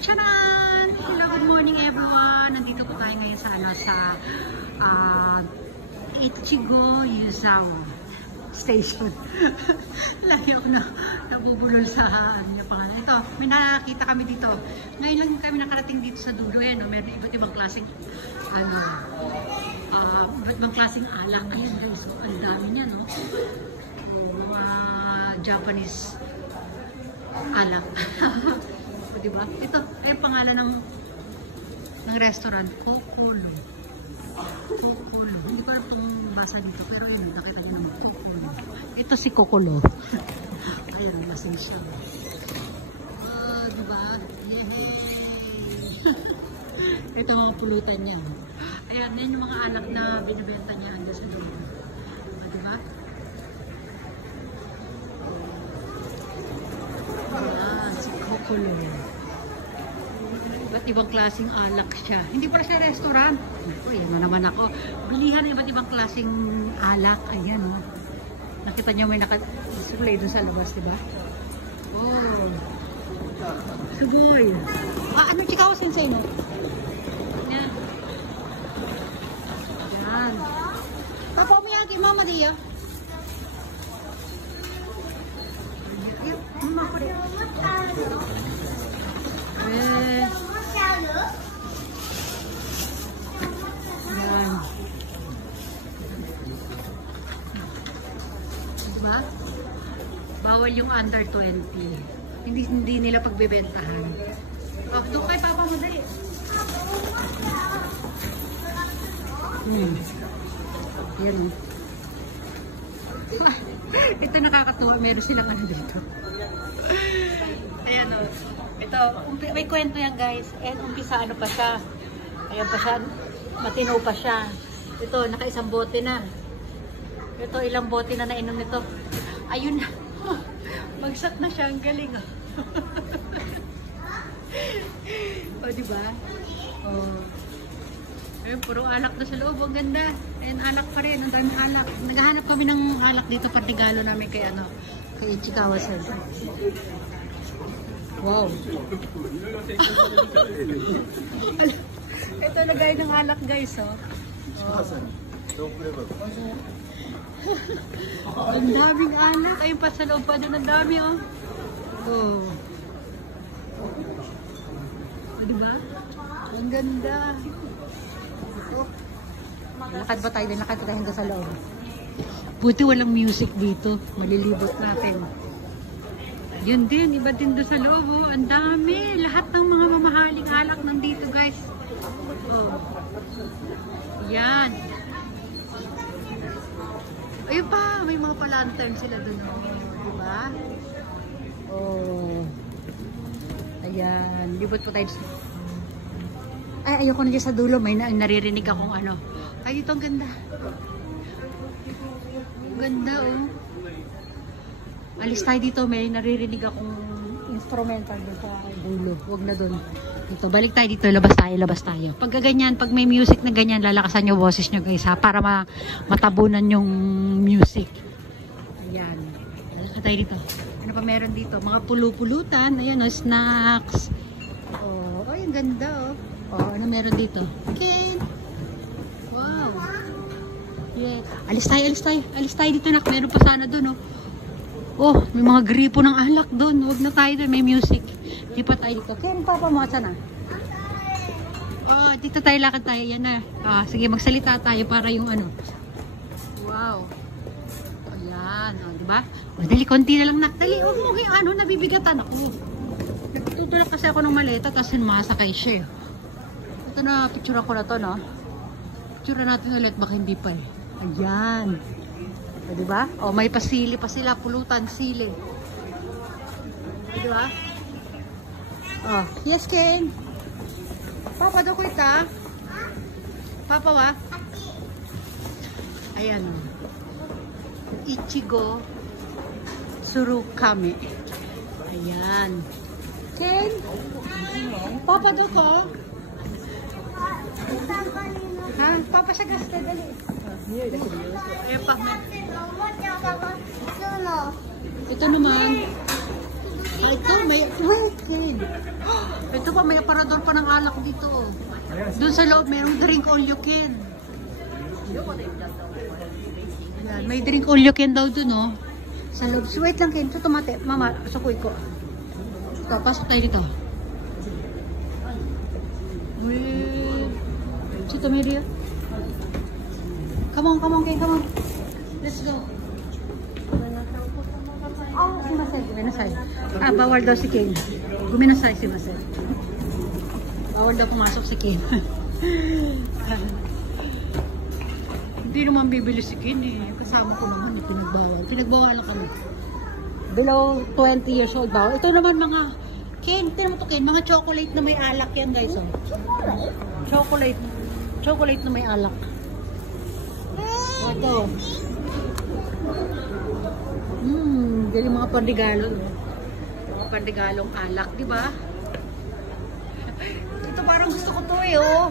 Charan! Hello, good morning everyone! Nandito po tayo ngayon sa Ichigo Yuzawa Station. Lagi ako nabubulol sa pangalan. Ito, may nakakita kami dito. Ngayon lang kami nakarating dito sa dulo. Yan, no? Meron iba't ibang klaseng iba't ibang klaseng alak. Ayan guys, so, ang dami niya, no? Mga Japanese alak. Diba? Ito ay pangalan ng restaurant, Kokolo. Kokolo. Hindi ko alam itong basa dito, pero yun, nakita nyo naman, Kokolo. Ito si Kokolo. Ayan, lasing siya. Diba? Yehey! Ito mga pulutan niya. Ayan, yan yung mga alak na binibenta niya hanggang sa doon. Diba? Ayan, si Kokolo. Iba't ibang klaseng alak siya. Hindi pala siya restaurant. O, yan na naman ako. Bilihan ng iba't ibang klaseng alak. Ayan, o. Nakita niyo may naka-display doon sa labas, diba? Oh. Suboy. Ano chikawa sensei mo? Yan. Yan. Papa, umiyagi, mama diya. Yan, mama ko rin. Yan. Diba? Bawal yung under 20. Hindi nila pagbebentahan. Oh, doon kay papa mo dali. Yan. Ito nakakatuwa. Meron silang ano dito. Ayan o. Ito, may kwento yan guys. And umpisa ano pa siya. Ayan pa siya. Matino pa siya. Ito, naka-isang bote na. Ito, ilang bote na nainom nito. Ayun na. Magsat na siya. Ang galing oh. O, diba? Oh. Ayun, puro alak na sa loob. Ang ganda. And alak pa rin. Ang daming alak. Naghahanap kami ng alak dito. Patigalo namin kay ano. Kay Ichikawa Sensei. Wow. Ito lagay ng alak guys, oh. Ang daming alak. Ayun pa sa loob pa doon. Ang dami, oh. Oh. O, diba? Ang ganda. Oh. Lakad ba tayo? Lakad tayo hanggang sa loob. Buti walang music dito. Malilibot natin. Yun din, iba din doon sa loob, oh. Ang dami. Lahat ng mga mamahaling alak nandito, guys. Oh. Yan. Ayun pa, may mga palantern sila doon, oh. Diba? Oh. Ayan. Libot po tayo. Ay, ayoko na dyan sa dulo. May naririnig akong ano. Ay, dito ang ganda. Ang ganda, oh. Alis tayo dito, may naririnig akong instrumental doon sa dulo. Huwag na doon. Dito, balik tayo dito, labas tayo. Pag ganyan, pag may music na ganyan, lalakasan yung boses nyo guys ha, para matabunan yung music. Ayan. Lalakad tayo dito. Ano pa meron dito? Mga pulu-pulutan. Ayan, oh, snacks. Oh, ay, ang ganda, oh. Oh, ano meron dito? Okay. Wow. Yeah. Alis tayo dito, nak. Meron pa sana doon, oh. Oh, may mga gripo ng alak doon. Huwag na tayo doon. May music. Di pa tayo dito. Kaya papa mo, saan na? Oh, dito tayo, lakad tayo. Yan na. Ah, sige, magsalita tayo para yung ano. Wow. Ayan. Oh, diba? Oh, dali, konti na lang nak. Dali, huwag mo ano, nabibigatan ako. Nagtutulak kasi ako ng maleta, tapos masakay siya. Ito na, picture ako na to, no? Picture natin ulit. Baka hindi pa eh. Ayan. O, diba? O, may pasili pa sila. Pulutan, sili. O, diba? O, yes, Ken. Papa, do ko ita. Papa, wa? Ayan, o. Ichigo Surukame. Ayan. Ken? Papa, do ko? Ha? Papa, sa gas na, dali. Ayan pa, Ito naman. Ito, may wait, Ken. Ito pa, may aparador pa ng alak dito. Doon sa loob, mayroong drink all you can. Ayan, may drink all you can daw doon, oh. Sa loob. So, wait lang, Ken. Ito, tumate. Mama, sukoy ko. Ito, pasok tayo dito. Wait. Chito, Maria. Come on, Ken, come on. Let's go. Oh, si Masay. Guminasay. Ah, bawal daw si Ken. Guminasay si Masay. Bawal daw pumasok si Ken. Hindi naman bibili si Ken eh. Kasama ko naman na pinagbawal. Pinagbawalan kami. Below 20 years old bawal. Ito naman mga Ken, tinan mo to Ken, mga chocolate na may alak yan guys. Oh. Chocolate. Chocolate na may alak. Ito. Galing mga pandigalo. Mga pandigalong alak, di ba? Ito parang gusto ko to eh, oh.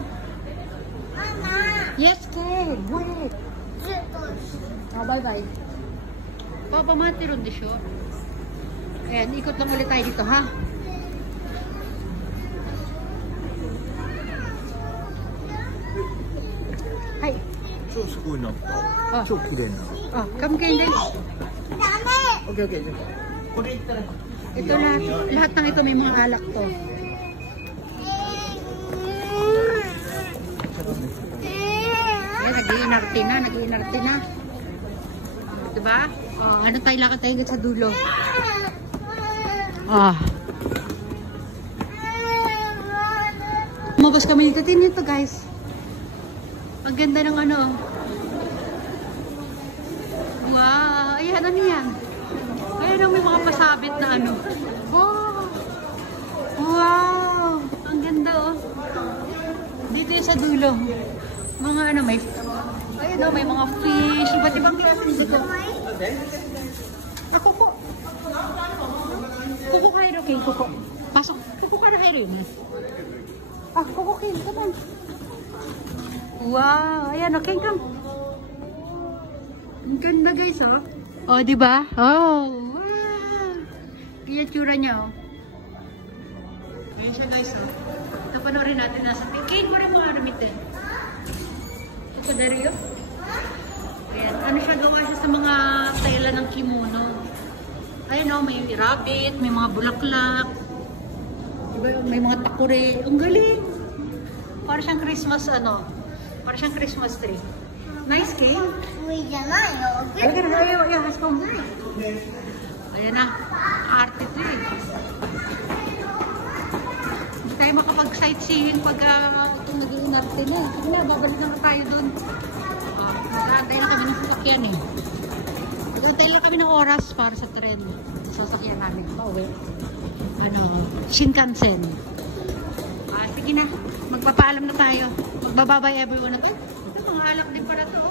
Mama! Yes, kid. Wait. Oh, bye-bye. Papa, matiron di siya. Ayan, ikot lang ulit tayo dito, ha? Hi. 超すごいな。あ、超綺麗な。 Oh, come kayo din. Okay, okay. これいったら。 Ito lahat ng ito may mga alak to. Ayan, nag-iinarte na. Diba? Oh, ano tayo, lakad tayo sa dulo. Ah. Lumabas kami dito. Tingnan ito guys. Ang ganda ng ano. Wow. Ayan, ano yan? Ayan, may mga pasabit na ano. Wow. Wow. Ang ganda oh. Dito yung sa dulo. Mga ano, may ayun oh, may mga fish. Iba't ibang klase dito. Ako po. Kuko kayo, okay, kuko. Pasok. Kuko ka na kayo rin. Ah, kuko kayo. Come on. Wow. Ayan, okay, come. Ang ganda guys, oh. Oh, di ba? Oh, wow. Kaya tsura niya, oh. Ayan siya guys, oh. Napanoorin natin nasa tingin mo rin mga namit din. Ito, Dario. Ayan, ano siya, gawa siya sa mga tela ng kimono. Ayan, oh, may rabbit, may mga bulaklak. Diba, may mga takure. Ang galing. Para siyang Christmas, ano. Para siyang Christmas tree. Nice cake. Ayan na, ayan, has come. Ayan na, arte ito eh. Hindi tayo makapag-sightseeing pag itong nag-iinarte na eh. Sige na, babalik na tayo dun. Mag-aantay na kami ng sasakyan eh. Mag-aantay na kami ng oras para sa tren. Sasakyan namin, pauwi. Ano, Shinkansen. Sige na, magpapaalam na tayo. Magbababay everyone na to. Ito, mga alak din pala to.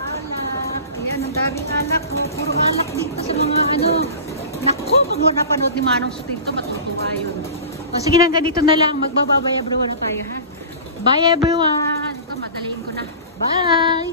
Alak. Ayan, ang daming alak. Puro alak dito sa mga ano. Naku, pag napanood ni Manong Sutil to, matutuwa yun. O sige na, ganito na lang. Magbababay everyone na tayo, ha? Bye everyone! Ito, madaliin ko na. Bye!